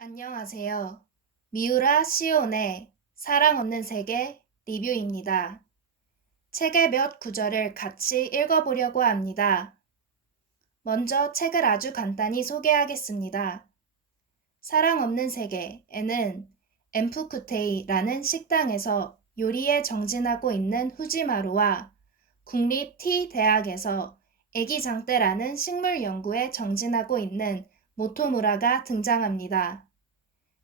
안녕하세요. 미우라 시온의 사랑 없는 세계 리뷰입니다. 책의 몇 구절을 같이 읽어보려고 합니다. 먼저 책을 아주 간단히 소개하겠습니다. 사랑 없는 세계에는 엠프쿠테이라는 식당에서 요리에 정진하고 있는 후지마루와 국립 티 대학에서 애기장대라는 식물 연구에 정진하고 있는 모토무라가 등장합니다.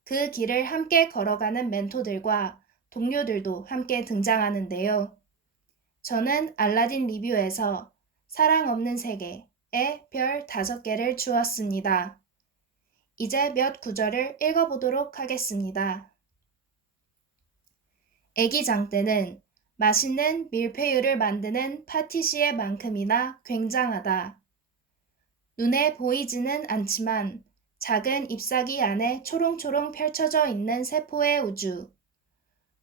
그 길을 함께 걸어가는 멘토들과 동료들도 함께 등장하는데요. 저는 알라딘 리뷰에서 사랑 없는 세계에 별 다섯 개를 주었습니다. 이제 몇 구절을 읽어보도록 하겠습니다. 애기장대는 맛있는 밀푀유를 만드는 파티시에 만큼이나 굉장하다. 눈에 보이지는 않지만 작은 잎사귀 안에 초롱초롱 펼쳐져 있는 세포의 우주.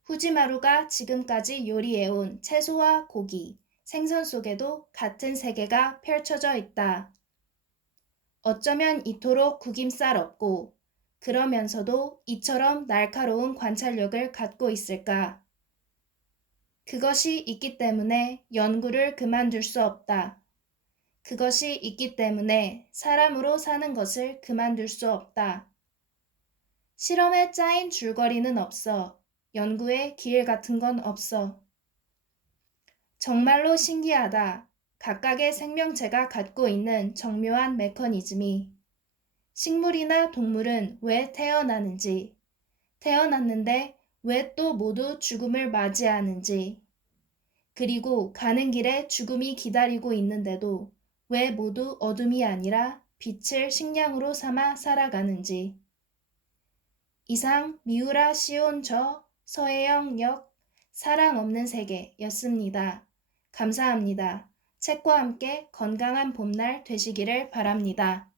후지마루가 지금까지 요리해온 채소와 고기, 생선 속에도 같은 세계가 펼쳐져 있다. 어쩌면 이토록 구김살 없고 그러면서도 이처럼 날카로운 관찰력을 갖고 있을까? 그것이 있기 때문에 연구를 그만둘 수 없다. 그것이 있기 때문에 사람으로 사는 것을 그만둘 수 없다. 실험에 짜인 줄거리는 없어. 연구에 기회 같은 건 없어. 정말로 신기하다. 각각의 생명체가 갖고 있는 정묘한 메커니즘이. 식물이나 동물은 왜 태어나는지, 태어났는데 왜 또 모두 죽음을 맞이하는지, 그리고 가는 길에 죽음이 기다리고 있는데도 왜 모두 어둠이 아니라 빛을 식량으로 삼아 살아가는지. 이상 미우라 시온 저 서혜영 역 사랑 없는 세계였습니다. 감사합니다. 책과 함께 건강한 봄날 되시기를 바랍니다.